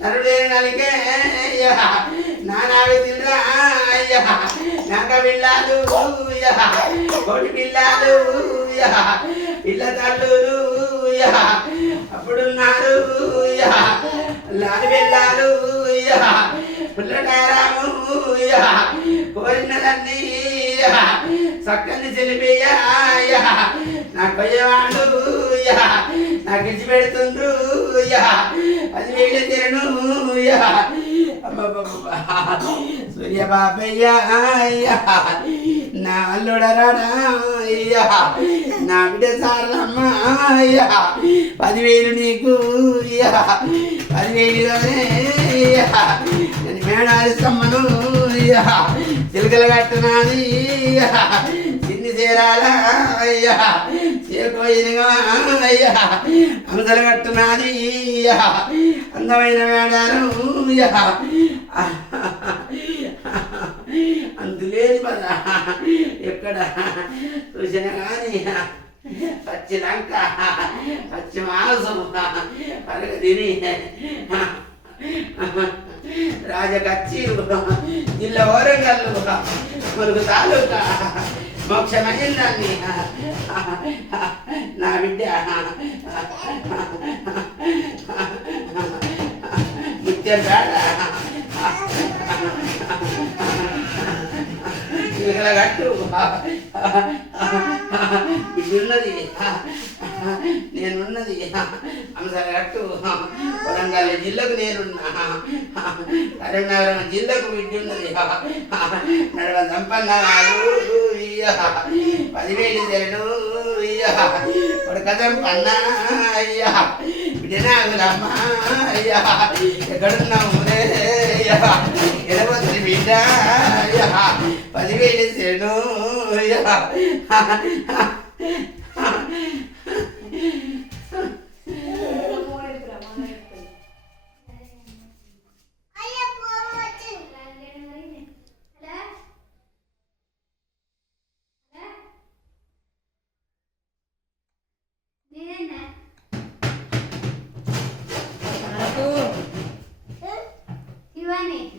నరుడే కోటి బిళ్ళాలు పిల్ల తల్లులు అప్పుడున్నారు లాలి బిళ్ళాలు పుల్లటారాము కోరినదన్నీ చక్కని చెలిపియా నా కొయ్యవాడు నాకు ఇచ్చి పెడుతుండ్రు అది వేడి సూర్య బాబయ్య నా అల్లుడరాడా నా బిడ్డ సారమ్మ పదివేలు నీకు పదివేలులోనే నేను మేడాలి సమ్మను చిలకలు కట్టునాది చిన్ని చేరాల అయ్యా పోయినగా అయ్యా అంతలు కట్టునాది అందమైన మేడాలు అందులేని పద. ఎక్కడ? చూసిన కానీ పచ్చి లంక పచ్చి మాంసం పరగ తిని రాజకచ్చి జిల్లా ఓరంగల్లు మనకు తాలూకా. మోక్షమైందాన్ని నా బిడ్డ ముత్యం కట్టు బిడ్డున్నది నేనున్నది అంశాలగట్టు వరంగల్ జిల్లాకు నేనున్నా కరీంనగరం జిల్లాకు బిడ్డున్నది నడవ సంపన్నాడు పదివేలు తెరడు కొడుక సంపన్నా అయ్యా బిడ్డనాగులమ్మ అయ్యా ఎక్కడున్నావు అయ్యా ఎడవద్దు బిడ్డ. అయ్యా పదివేలు తెరడు అయ్యా Satu. Iwane.